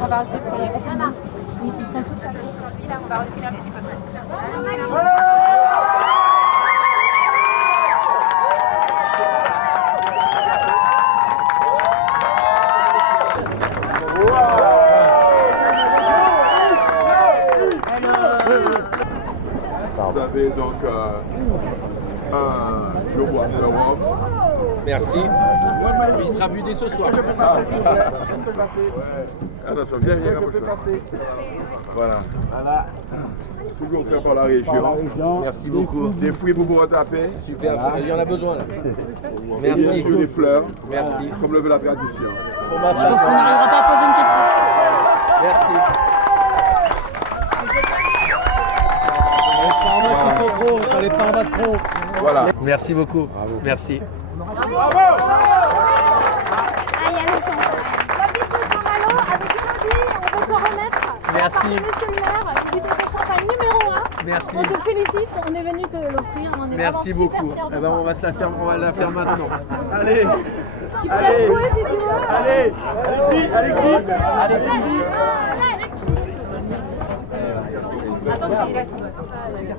On va reculer sur les personnes. Ils sont tous là. On va reculer un petit peu. Vous avez donc un Joe Wonder. Merci. Il sera budé ce soir. Attention, viens, rapproche-toi. Voilà. Toujours fait par la région. Merci beaucoup. Des fruits pour vous taper. Super, il y en a besoin là. Bien Merci. sûr, des fleurs. Merci. Comme le veut la tradition. Pour ma Je pense qu'on n'arrivera pas à poser une question. Merci. Fallait pas en battre trop. Voilà. Merci beaucoup. Merci. Merci. Monsieur le maire, du champagne numéro 1. Merci. On te félicite, on est venu te l'offrir. On est Merci vraiment beaucoup. super fiers de Eh ben, toi. on va la faire maintenant. Allez, Tu peux la secouer si tu veux. allez, Alexis. Attention, il est là.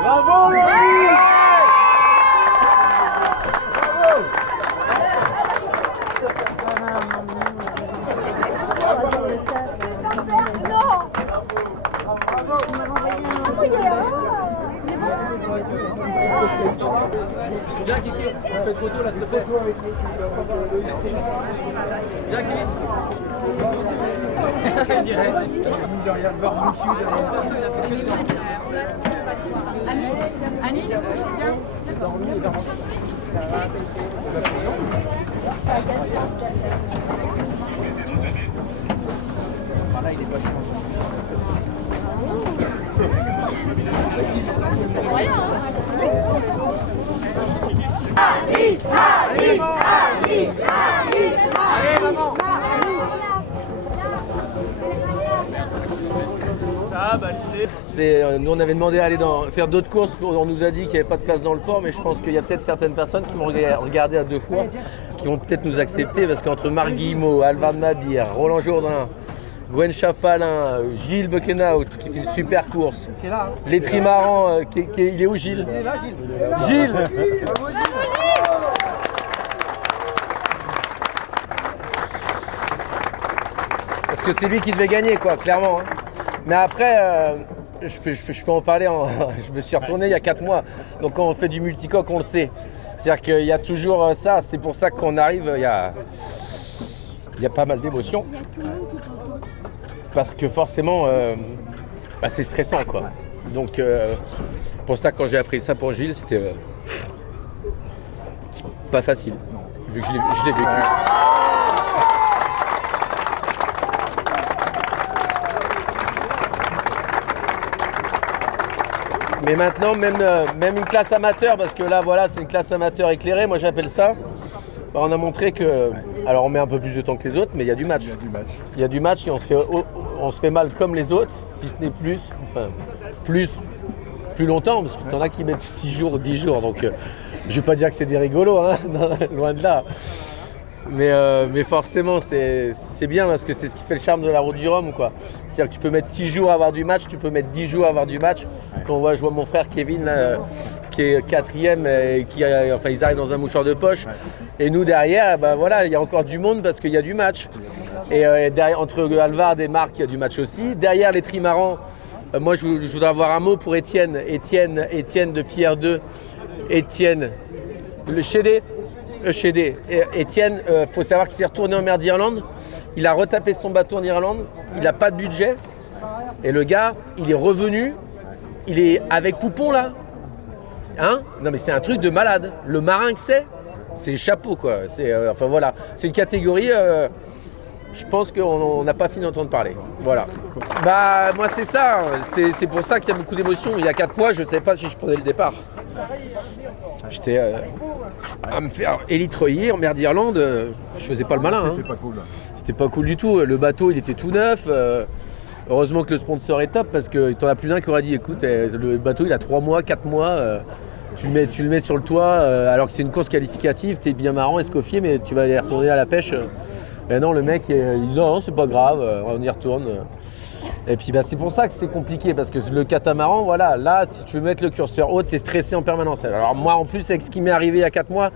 Bravo, Viens Kiki, on se fait une photo là s'il te plaît. Viens Kevin. Il résiste. Annie, viens. Nous on avait demandé à aller faire d'autres courses, on nous a dit qu'il n'y avait pas de place dans le port, mais je pense qu'il y a peut-être certaines personnes qui vont regarder à deux fois, qui vont peut-être nous accepter, parce qu'entre Marc Guillemot, Alvaro Mabir, Roland Jourdain, Gwen Chapalin, Gilles Buckenhout qui fait une super course, les trimarans, il est où Gilles? Il est là Gilles. Gilles. Parce que c'est lui qui devait gagner quoi, clairement. Hein. Mais après, je peux en parler, je me suis retourné il y a 4 mois, donc quand on fait du multicoque, on le sait. C'est-à-dire qu'il y a toujours ça, c'est pour ça qu'on arrive, il y a pas mal d'émotions. Parce que forcément, c'est stressant quoi. Donc pour ça, quand j'ai appris ça pour Gilles, c'était pas facile, vu que je l'ai vécu. Mais maintenant, même une classe amateur, parce que là, voilà, c'est une classe amateur éclairée, moi j'appelle ça. On a montré que, alors on met un peu plus de temps que les autres, mais il y a du match. Il y a du match et on se fait mal comme les autres, si ce n'est plus, enfin plus longtemps, parce que t'en as qui mettent 6 jours, 10 jours, donc je vais pas dire que c'est des rigolos, hein, loin de là. Mais forcément, c'est bien parce que c'est ce qui fait le charme de la route du Rhum, quoi. C'est-à-dire que tu peux mettre 6 jours à avoir du match, tu peux mettre 10 jours à avoir du match. Quand je vois mon frère Kevin, là, qui est 4e, et ils arrivent dans un mouchoir de poche. Et nous, derrière, voilà, il y a encore du monde parce qu'il y a du match. Et derrière, entre Alvard et Marc, il y a du match aussi. Derrière les trimarans, Moi, je voudrais avoir un mot pour Étienne. Étienne de Pierre 2. Étienne. Le Chédé. Étienne, faut savoir qu'il s'est retourné en mer d'Irlande. Il a retapé son bateau en Irlande. Il n'a pas de budget. Et le gars, il est revenu. Il est avec Poupon, là. Hein? Non, mais c'est un truc de malade. Le marin que c'est chapeau, quoi. Enfin, voilà. C'est une catégorie... je pense qu'on n'a pas fini d'entendre parler. Voilà. Bah, moi, c'est ça. C'est pour ça qu'il y a beaucoup d'émotions. Il y a 4 mois, je ne savais pas si je prenais le départ. J'étais à me faire élitreiller en mer d'Irlande. Je faisais pas le malin. C'était pas cool. C'était pas cool du tout. Le bateau, il était tout neuf. Heureusement que le sponsor est top parce que t'en as plus d'un qui aurait dit écoute, le bateau, il a 3 mois, 4 mois. Tu le mets sur le toit alors que c'est une course qualificative. T'es bien marrant, escoffier, mais tu vas aller retourner à la pêche. Et non, le mec, il dit non, c'est pas grave, on y retourne. Et puis c'est pour ça que c'est compliqué, parce que le catamaran, voilà, là, si tu veux mettre le curseur haut, t'es stressé en permanence. Alors moi, en plus, avec ce qui m'est arrivé il y a 4 mois,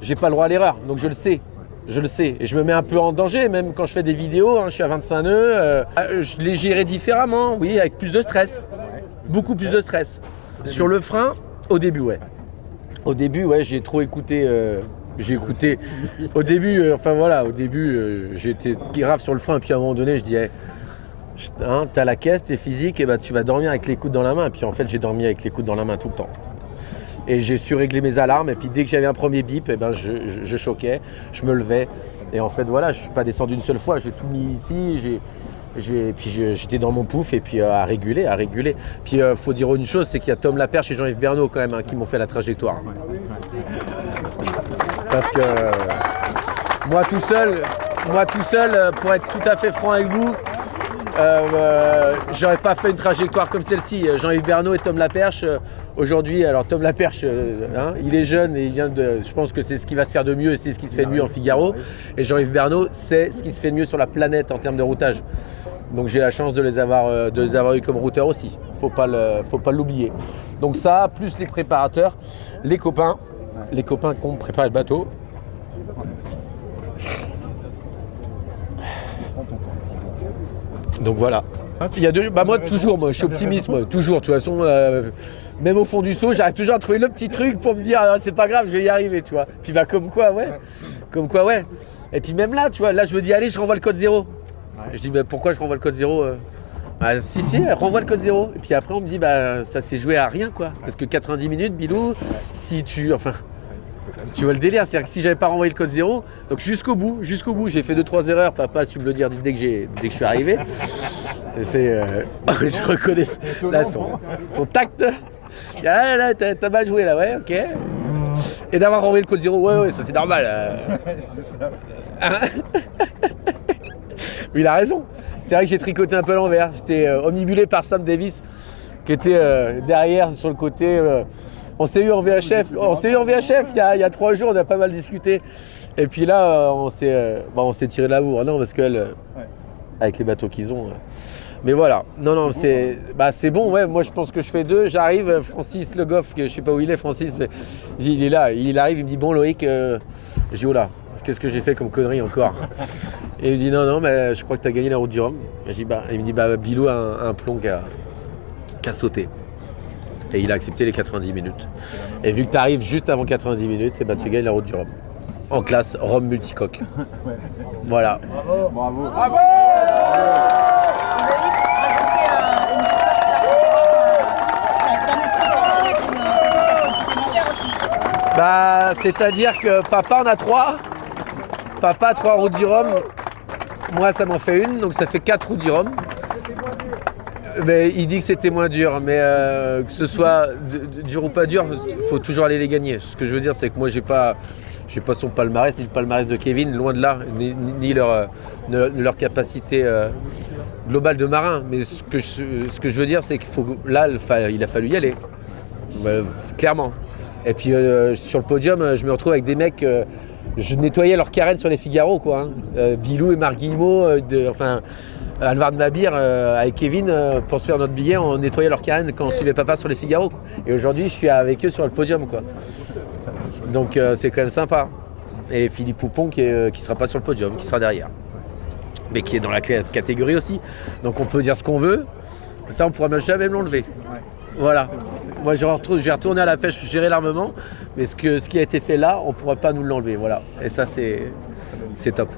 j'ai pas le droit à l'erreur, donc je le sais. Et je me mets un peu en danger, même quand je fais des vidéos, je suis à 25 nœuds, je les gérais différemment, oui, avec plus de stress, beaucoup plus de stress. Sur le frein, au début, ouais. Au début, ouais, j'ai trop écouté... J'ai écouté au début, j'étais grave sur le frein, et puis à un moment donné, je disais, t'as la caisse, t'es physique, et tu vas dormir avec les coudes dans la main. Et puis en fait, j'ai dormi avec les coudes dans la main tout le temps. Et j'ai su régler mes alarmes, et puis dès que j'avais un premier bip, je choquais, je me levais. Et en fait, voilà, je suis pas descendu une seule fois, j'ai tout mis ici, j'étais dans mon pouf, et puis à réguler. Puis faut dire une chose, c'est qu'il y a Tom Laperche et Jean-Yves Bernot quand même qui m'ont fait la trajectoire. Parce que moi tout seul, pour être tout à fait franc avec vous, j'aurais pas fait une trajectoire comme celle-ci. Jean-Yves Bernot et Tom Laperche, aujourd'hui, alors Tom Laperche, il est jeune et je pense que c'est ce qui va se faire de mieux et c'est ce qui se fait de mieux en Figaro. Et Jean-Yves Bernot, c'est ce qui se fait de mieux sur la planète en termes de routage. Donc j'ai la chance de les avoir eu comme routeurs aussi. Faut pas l'oublier. Donc ça, plus les préparateurs, les copains qui ont préparé le bateau. Donc voilà. Il y a moi je suis optimiste, toujours. De toute façon, même au fond du seau, j'arrive toujours à trouver le petit truc pour me dire c'est pas grave, je vais y arriver, tu vois. Puis comme quoi, ouais. Et puis même là, tu vois, là je me dis allez, je renvoie le code 0. Je dis pourquoi je renvoie le code 0 si, renvoie le code 0. Et puis après on me dit ça s'est joué à rien, quoi. Parce que 90 minutes, Bilou, tu vois le délire, c'est-à-dire que si j'avais pas renvoyé le code 0, donc jusqu'au bout, j'ai fait 2-3 erreurs, papa a su me le dire dès que je suis arrivé. Je reconnais là, son tact. Là, t'as mal joué là, ouais, ok. Et d'avoir renvoyé le code 0, ouais, ça c'est normal. Mais il a raison. C'est vrai que j'ai tricoté un peu à l'envers. J'étais omnibulé par Sam Davis qui était derrière sur le côté. On s'est eu en VHF il y a 3 jours, on a pas mal discuté. Et puis là, on s'est tiré de la bourre. Non, parce qu'elle, avec les bateaux qu'ils ont. Mais voilà, non, c'est bon, ouais. Moi, je pense que je fais 2. J'arrive, Francis Le Goff, je sais pas où il est, Francis, mais il est là. Il arrive, il me dit bon, Loïc, je dis oh là, qu'est-ce que j'ai fait comme connerie encore? Et il me dit non, mais je crois que tu as gagné la route du Rhum. Et je dis il me dit Bilou a un plomb qui a sauté. Et il a accepté les 90 minutes. Et vu que tu arrives juste avant 90 minutes, tu gagnes la route du Rhum. En classe Rhum multicoque. Voilà. Bravo. C'est-à-dire que papa en a 3. Papa a 3 routes du Rhum. Moi, ça m'en fait 1, donc ça fait 4 routes du Rhum. Mais il dit que c'était moins dur, mais que ce soit dur ou pas dur, il faut toujours aller les gagner. Ce que je veux dire, c'est que moi, j'ai pas son palmarès, ni le palmarès de Kevin, loin de là, ni leur capacité globale de marin. Mais ce que je veux dire, c'est qu'il il a fallu y aller, clairement. Et puis sur le podium, je me retrouve avec des mecs, je nettoyais leur carène sur les Figaro, quoi. Bilou et Marc Guillemot, Alvard Mabir avec Kevin, pour se faire notre billet, on nettoyait leur carène quand on suivait papa sur les Figaro, quoi. Et aujourd'hui, je suis avec eux sur le podium, quoi. Donc c'est quand même sympa. Et Philippe Poupon qui sera pas sur le podium, qui sera derrière. Mais qui est dans la catégorie aussi. Donc on peut dire ce qu'on veut. Ça, on pourra jamais me l'enlever. Voilà. Moi, j'ai retourné à la pêche, gérer l'armement, mais ce qui a été fait là, on ne pourra pas nous l'enlever. Voilà. Et ça, c'est top.